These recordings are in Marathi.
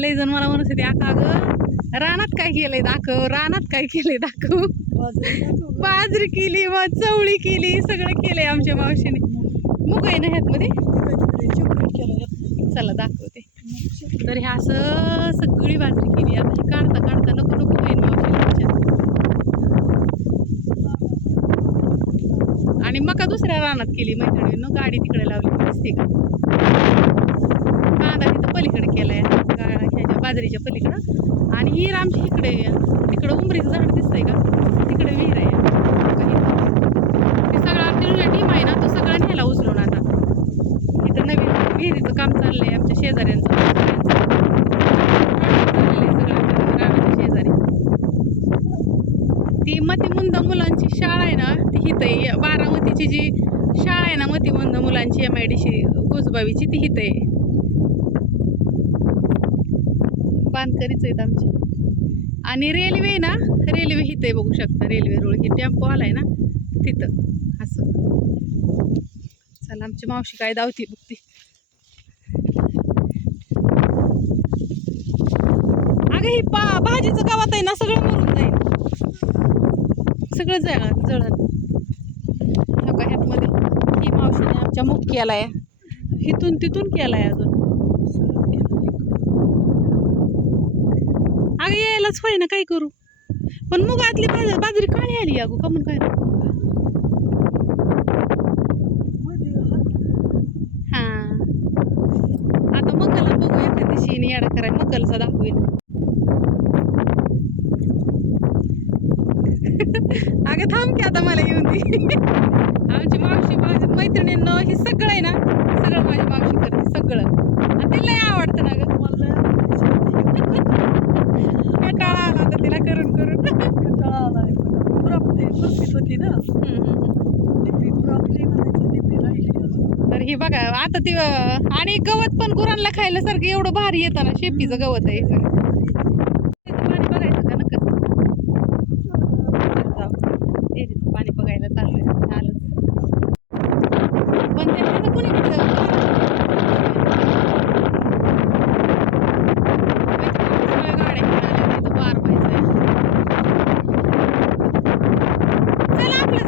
लय जण मला म्हणत होते आका ग रानात काय केलंय दाखव रानात काय केलंय दाखव. बाजरी केली मग चवळी केली सगळं केलंय आमच्या मावशीने. मुग आहे ना ह्यात मध्ये चला दाखवते. तर हे असं सगळी बाजरी केली. आता काढता काढता नको नको होईन मावशीला. आणि मका दुसऱ्या रानात केली मैत्रिणीनं गाडी तिकडे लावली. दिसते का? कांदा तिथं पलीकडे केलाय आहे ह्याच्या बाजरीच्या पलीकडं. आणि हिर आमची इकडे आहे. तिकडं उमरीचं झाड दिसतंय का? तिकडे विहीर आहे. ते सगळा टीम आहे ना तो सगळा न्यायला उचलून आता. इथं नवीन विहिरीचं काम चाललंय आमच्या शेजाऱ्यांचं. सगळं शेजारी ती मतिमंद मुलांची शाळा आहे ना ती हित आहे. बारामतीची जी शाळा आहे ना मतिमंद मुलांची एम आय डी सी गोसबावीची ती हित आहे. बांधकरीच आहेत आमचे. आणि रेल्वे ना रेल्वे हिथे बघू शकता रेल्वे रोड. ही टेम्पो आलाय ना तिथं. असं. चला आमची मावशी काय धावती बघती. अगं ही पा भाजीचं गावात आहे ना सगळं मरून जाईल सगळं जळ जळण ह्यात मध्ये ही मावशीने आमच्या मुख केलाय. इथून तिथून केलाय अजून. अगं होय ना काय करू? पण मुगातली बाज बाजरी काळी आली अगो का म्हणून काय हा. आता मकाला बघू एखाद्या दिवशी येडा कराय मकालचा दाखवीन. अगं थांब की आता मला येऊन ती आमची मावशी माझी मैत्रिणींना हे सगळं आहे ना? सगळं माझी मावशी करते सगळं आणि तिला लय आवडतं ना ग कंटाळा आला आता तिला करून करून तर ही बघा आता ती अं, आणि गवत पण गुरांना खायला सारखं एवढं भारी येतं ना शेपीचं गवत आहे हे सगळं.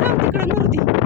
Atlantic al norte.